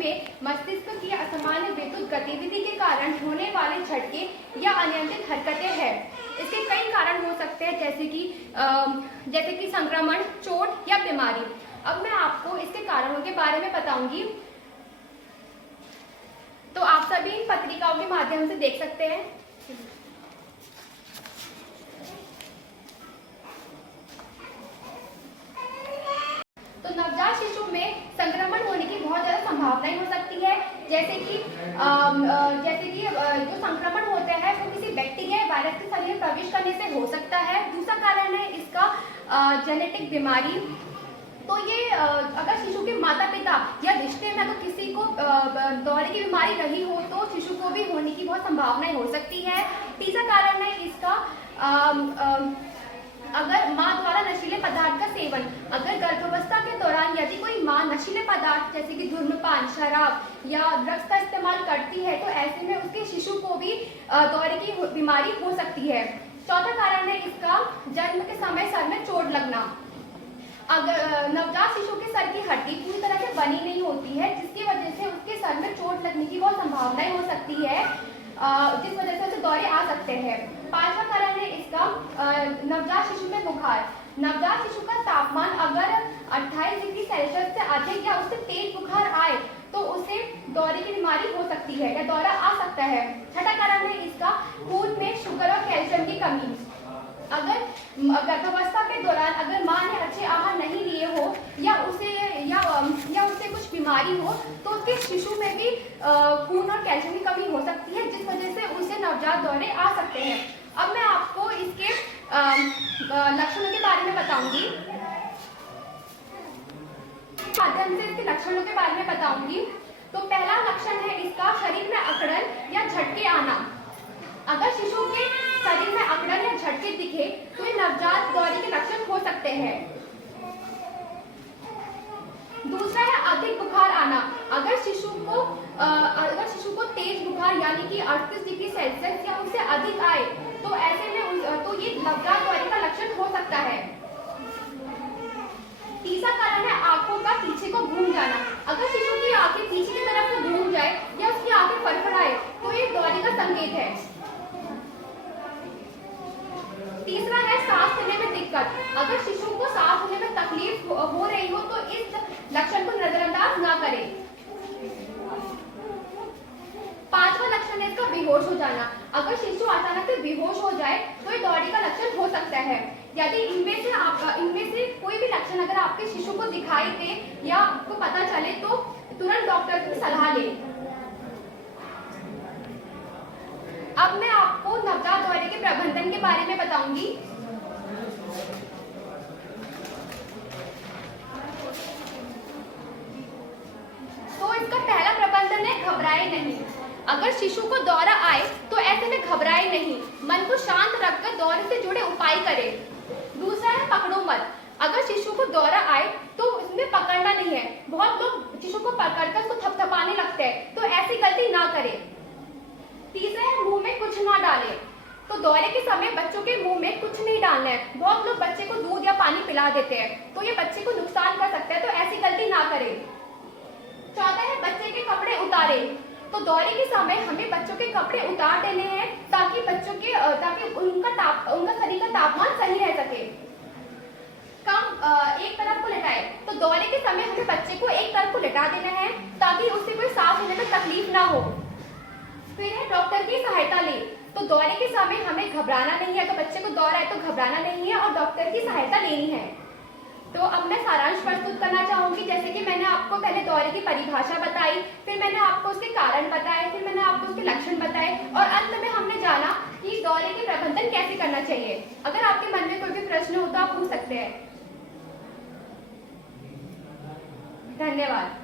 में मस्तिष्क की असामान्य विद्युत गतिविधि के कारण होने वाले झटके या अनियंत्रित हरकतें हैं। इसके कई कारण हो सकते हैं, जैसे कि संक्रमण, चोट या बीमारी। अब मैं आपको इसके कारणों के बारे में बताऊंगी। तो आप सभी इन पत्रिकाओं के माध्यम से देख सकते हैं। तो नवजात शिशु में संक्रमण होने की बहुत ज्यादा संभावनाएं हो सकती है, जैसे कि जो संक्रमण होते हैं वो किसी बैक्टीरिया या वायरस के शरीर में प्रवेश करने से हो सकता है। दूसरा कारण है इसका जेनेटिक बीमारी। तो ये अगर शिशु के माता पिता या रिश्ते में अगर किसी को दौरे की बीमारी रही हो तो शिशु को भी होने की बहुत संभावनाएं हो सकती है। तीसरा कारण है इसका अगर माँ द्वारा नशीले पदार्थ का सेवन। अगर गर्भावस्था के दौरान यदि कोई माँ नशीले पदार्थ जैसे कि धूम्रपान, शराब या ड्रग्स का इस्तेमाल करती है तो ऐसे में उसके शिशु को भी दौरे की बीमारी हो सकती है। चौथा कारण है इसका जन्म के समय सर में चोट लगना। अगर नवजात शिशु के सर की हड्डी पूरी तरह से बनी नहीं होती है, जिसकी वजह से उसके सर में चोट लगने की बहुत संभावनाएं हो सकती है, जिस वजह से उसे दौरे आ सकते हैं। पांचवा कारण है इसका नवजात शिशु में बुखार। नवजात शिशु का तापमान अगर 28 डिग्री सेल्सियस से अधिक या उससे तेज बुखार आए तो उसे दौरे की बीमारी हो सकती है या दौरा आ सकता है। छठा कारण है इसका खून में शुगर और कैल्शियम की कमी। अगर गर्भावस्था के दौरान अगर माँ ने अच्छे आहार नहीं लिए हो या उसे कुछ बीमारी हो तो उसके शिशु में भी खून और कैल्शियम की कमी हो सकती है, जिस वजह से उसे नवजात दौरे आ सकते हैं। अब मैं आपको इसके लक्षणों के बारे में बताऊंगी। माध्यम से इसके लक्षणों के बारे में बताऊंगी। तो पहला लक्षण है इसका शरीर में अकड़न या झटके आना। अगर शिशु के शरीर में अकड़न या झटके दिखे तो ये नवजात दौरे के लक्षण हो सकते हैं। दूसरा है अधिक बुखार आना। अगर शिशु को तेज बुखार यानी कि 38 डिग्री सेल्सियस या उससे अधिक आए तो ऐसे में तो ये नवजात दौरे का लक्षण हो सकता है। तीसरा कारण है आंखों का पीछे को घूम जाना। अगर शिशु की आंखें पीछे की तरफ को घूम जाए या उसकी आंखें फड़फड़ाए तो ये दौरे का संकेत है। तीसरा है सांस लेने में दिक्कत। अगर शिशु को सांस लेने में तकलीफ हो रही हो तो इस लक्षण को नजरअंदाज ना करें। पांचवा लक्षण है इसका बेहोश हो जाना। अगर शिशु अचानक से बेहोश हो जाए तो ये दौरे का लक्षण हो सकता है। यदि इनमें से कोई भी लक्षण अगर आपके शिशु को दिखाई दे या आपको पता चले तो तुरंत डॉक्टर की सलाह लें। अब मैं आपको नवजात दौरे के प्रबंधन के बारे में बताऊंगी। तो इसका पहला प्रबंधन है घबराए नहीं। अगर शिशु को दौरा आए तो ऐसे में घबराए नहीं, मन को शांत रखकर दौरे से जुड़े उपाय करें। दूसरा है पकड़ो मत। अगर शिशु को दौरा आए तो उसमें पकड़ना नहीं है। बहुत लोग शिशु को पकड़कर उसको थपथपाने लगते हैं, तो ऐसी गलती ना करें। तीसरा है मुंह में कुछ ना डालें। तो दौरे के समय बच्चों के मुंह में कुछ नहीं डालना है। बहुत लोग बच्चे को दूध या पानी पिला देते हैं, तो ये बच्चे को नुकसान कर सकता है, तो ऐसी गलती ना करें। चौथा है बच्चे के कपड़े उतारें। तो दौरे के समय हमें बच्चों के कपड़े उतार देने हैं ताकि उनका शरीर का तापमान सही रह सके। एक तरफ को लेटाए। तो दौरे के समय हमें बच्चे को एक तरफ को लेटा देना है ताकि उससे कोई सांस लेने में तकलीफ ना हो। फिर है डॉक्टर की सहायता ले। तो दौरे के समय हमें घबराना नहीं है। तो बच्चे को दौरा है तो घबराना नहीं है और डॉक्टर की सहायता लेनी है। तो अब मैं सारांश प्रस्तुत करना चाहूंगी। जैसे कि मैंने आपको पहले दौरे की परिभाषा बताई, फिर मैंने आपको उसके कारण बताए, फिर मैंने आपको उसके लक्षण बताए और अंत में हमने जाना कि दौरे के प्रबंधन कैसे करना चाहिए। अगर आपके मन में कोई भी प्रश्न हो तो आप पूछ सकते हैं। धन्यवाद।